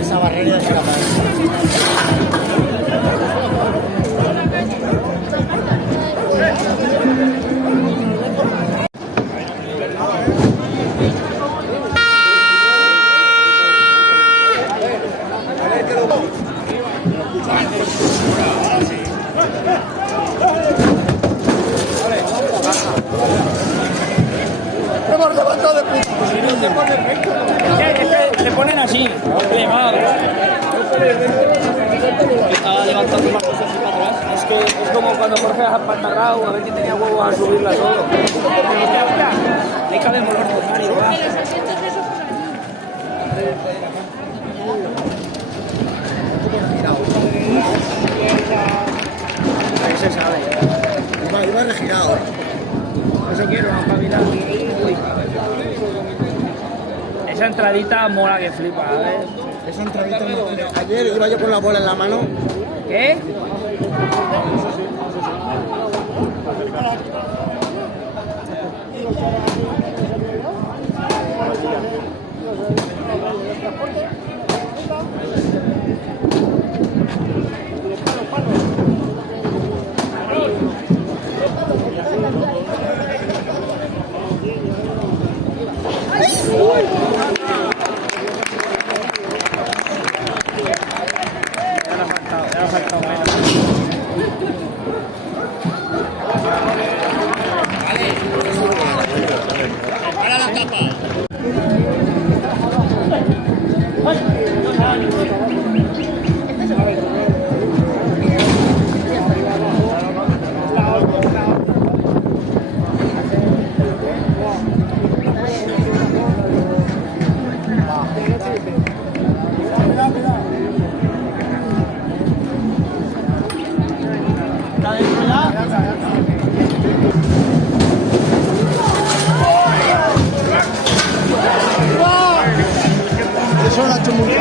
Esa barrera es capaz. Se ponen así, estaba levantando más cosas así para atrás. Es como cuando Jorge Pantagao a ver si tenía huevos a subirla solo. Ahí cabe el molor con Mario, va. Ahí se sabe. Iba regirado. Eso quiero, espabilar. Esa entradita mola que flipa, ¿ves? Esa entradita no. Ayer iba yo con la bola en la mano. ¿Qué? Ya ha faltado menos. ¡Para la tapa! Eso lo ha hecho muy bien.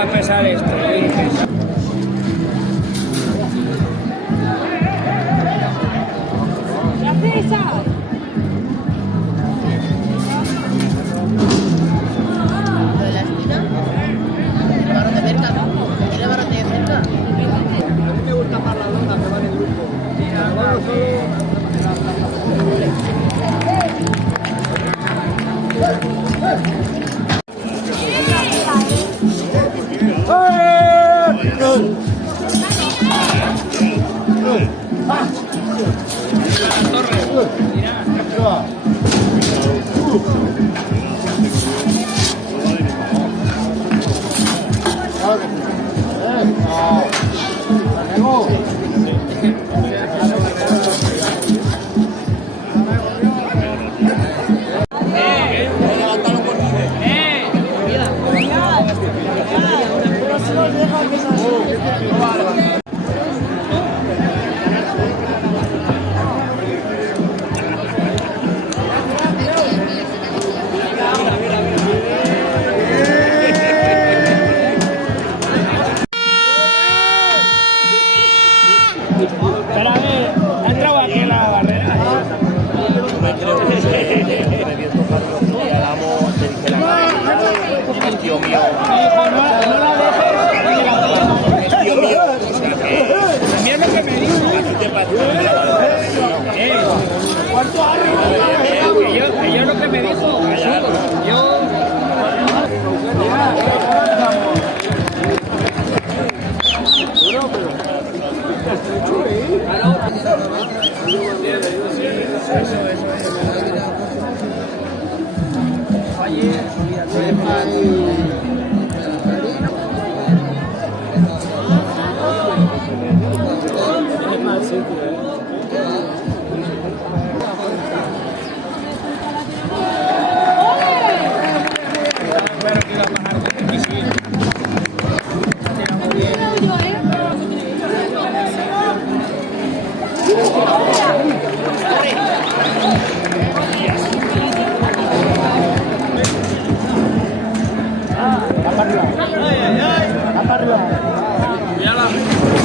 va a pesar esto? Lo de la esquina, el barro de cerca, ¿no? ¿Tiene barro de cerca? A mí me gusta más la longa que van en grupo. Vamos Pero a ver, ha entrado aquí en la barrera. Me creo que me vio tocando y al amo le dije la madre, el tío mío, No la dejes. el tío mío, o sea que También lo que me dijo. aquí te pasa. Que yo lo que me dijo. Yo. para arriba. Mírala.